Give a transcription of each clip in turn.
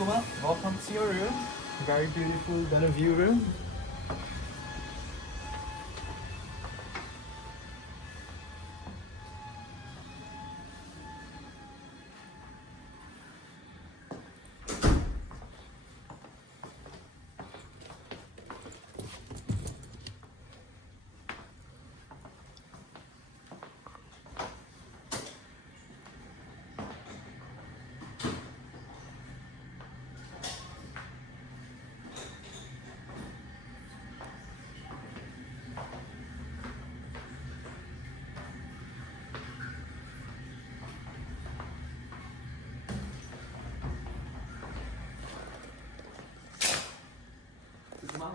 Kuma, welcome to your room. Very beautiful garden view room.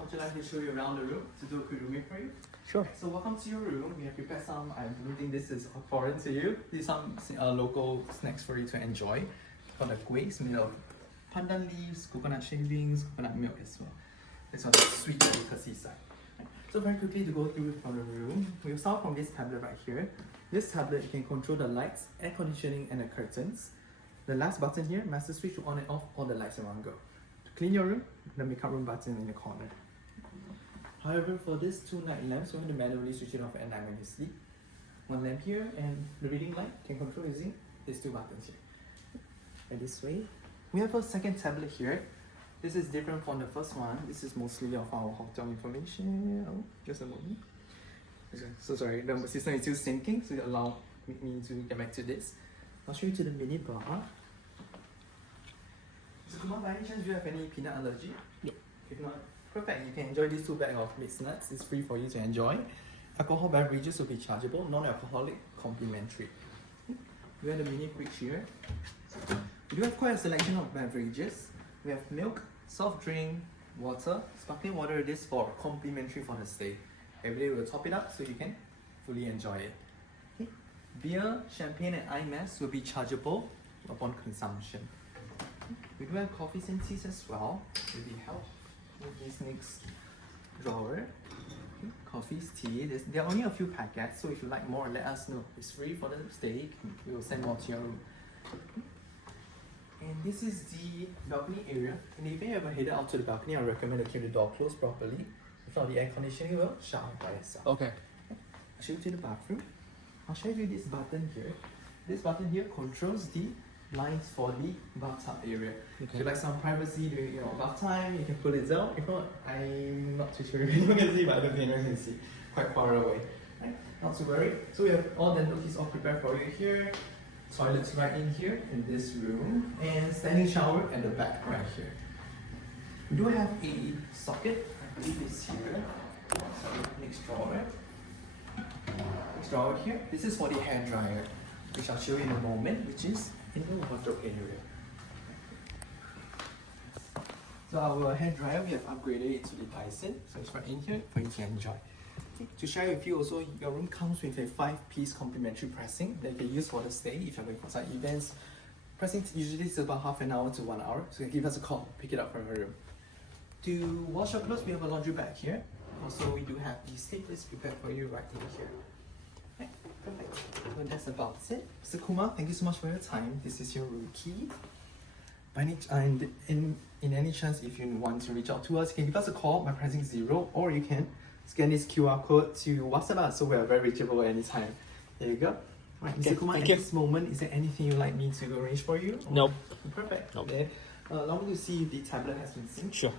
Would you like to show you around the room to do a quick room for you? Sure. So welcome to your room. We have prepared some, I don't think this is foreign to you. These are some local snacks for you to enjoy. For the Kwee, made of pandan leaves, coconut shavings, coconut milk as well. It's on the sweet delicacy side. Right. So very quickly to go through from the room, we'll start from this tablet right here. This tablet, you can control the lights, air conditioning and the curtains. The last button here, master switch to on and off all the lights around go. To clean your room, the makeup room button in the corner. However, for this two night lamps, we have to manually switch it off at night when you sleep. One lamp here, and the reading light can control using these two buttons here. And this way, we have a second tablet here. This is different from the first one. This is mostly of our hotel information. Oh, just a moment. So sorry, the system is still syncing, so it allow me to get back to this. I'll show you to the mini bar. So Kumar, by any chance, do you have any peanut allergy? No. If not, perfect. You can enjoy these two bags of mixed nuts. It's free for you to enjoy. Alcohol beverages will be chargeable. Non-alcoholic, complimentary. We have the mini fridge here. We do have quite a selection of beverages. We have milk, soft drink, water, sparkling water. This for complimentary for the stay. Every day we'll top it up so you can fully enjoy it. Okay. Beer, champagne, and ice will be chargeable upon consumption. We do have coffees and teas as well. Will be helped. This next drawer, coffees, tea. There are only a few packets, so if you like more, let us know. It's free for the stay. We will send more to your room. And this is the balcony area. And if you ever headed out to the balcony, I recommend to keep the door closed properly. If not, the air conditioning will shut off by itself. Okay. I'll show you to the bathroom. I'll show you this button here. This button here controls the blinds for the bathtub area. Okay. If you like some privacy during bath time, you can pull it down. If not, I'm not too sure if anyone can see, but I don't think anyone can see. Quite far away. Right? Not to worry. So we have all dental keys all prepared for you here. Toilets right in here in this room, and standing shower at the back right here. We do have a socket. I believe it's here. Sorry, next drawer. Next drawer here. This is for the hair dryer, which I'll show you in a moment, which is in the wardrobe area. So our hair dryer, we have upgraded it to the Dyson, so it's right in here for you to enjoy. Okay. To share with you also, your room comes with a 5-piece complimentary pressing that you can use for the stay if you're going for side events. Pressing usually is about half an hour to 1 hour, so you can give us a call, pick it up from your room. To wash your clothes, we have a laundry bag here. Also, we do have the staples prepared for you right in here. Okay, perfect. So that's about it. Mr. Kumar, thank you so much for your time. This is your room key. In any chance, if you want to reach out to us, you can give us a call by pressing 0, or you can scan this QR code to WhatsApp us, so we are very reachable anytime. There you go. Right, Mr. Kumar, at this moment, is there anything you'd like me to arrange for you? Nope. Perfect. Nope. Okay. Allow me to see if the tablet has been synced. Sure.